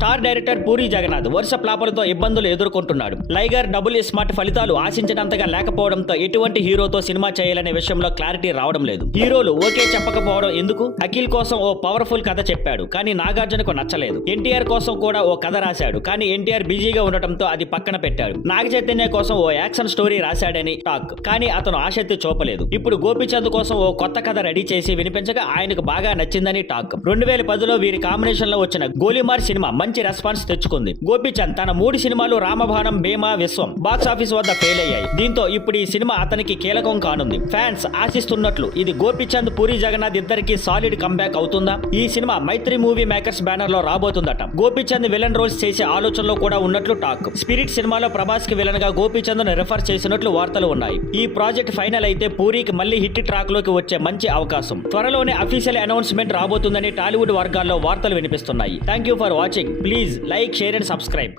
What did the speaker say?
Star director puri Jagannadh వరుస ఫ్లాపులతో ఇబ్బందులు ఎదుర్కొంటున్నాడు. లైగర్ double smart ఫలితాలు ఆశించినంతగా లేకపోవడంతో ఎటువంటి హీరోతో సినిమా చేయాలనే విషయంలో క్లారిటీ రావడం లేదు. హీరోలు ఓకే చెప్పకపోవడం ఎందుకు? అఖిల్ కోసం ఓ పవర్ఫుల్ కథ చెప్పాడు, కానీ నాగార్జునకు నచ్చలేదు. ఎన్టీఆర్ కోసం కూడా ఓ కథ రాశాడు, కానీ ఎన్టీఆర్ బిజీగా ఉండటంతో అది పక్కన పెట్టాడు. నాగ చైతన్య కోసం ఓ యాక్షన్ స్టోరీ రాశాడని టాక్, కానీ అతను ఆసక్తి చూపలేదు. ఇప్పుడు గోపీచంద్ కోసం ఓ కొత్త కథ రెడీ చేసి వినిపించగా ఆయనకు బాగా నచ్చిందని టాక్. 2010లో వీరి కాంబినేషన్ లో వచ్చిన గోలీమార్ సినిమా మంచి రెస్పాన్స్ తెచ్చుకుంది. గోపీచంద్ తన 3 సినిమాలు రామబాణం, భీమా, విశ్వం బాక్స్ ఆఫీస్ వద్ద ఫెయిల్ అయ్యాయి. దీంతో ఇప్పుడు ఈ సినిమా అతనికి కీలకం కానుంది. ఫ్యాన్స్ ఆశిస్తున్నట్లు ఇది గోపీచంద్, పూరి జగన్నాథ్ ఇద్దరికి సాలిడ్ కంబ్యాక్ అవుతుందా? ఈ సినిమా మైత్రి మూవీ మేకర్స్ బ్యానర్ లో రాబోతుందట. గోపీచంద్ విలన్ రోల్స్ చేసే ఆలోచనలో కూడా ఉన్నట్లు టాక్. స్పిరిట్ సినిమాలో ప్రభాస్ కి విలన్ గా గోపీచంద్ ను రిఫర్ చేసినట్లు వార్తలు ఉన్నాయి. ఈ ప్రాజెక్ట్ ఫైనల్ అయితే పూరికి మళ్ళీ హిట్ ట్రాక్ లోకి వచ్చే మంచి అవకాశం. త్వరలోనే అఫీషియల్ అనౌన్స్మెంట్ రాబోతుందని టాలీవుడ్ వర్గాల్లో వార్తలు వినిపిస్తున్నాయి. Thank you for watching. Please like, share and subscribe.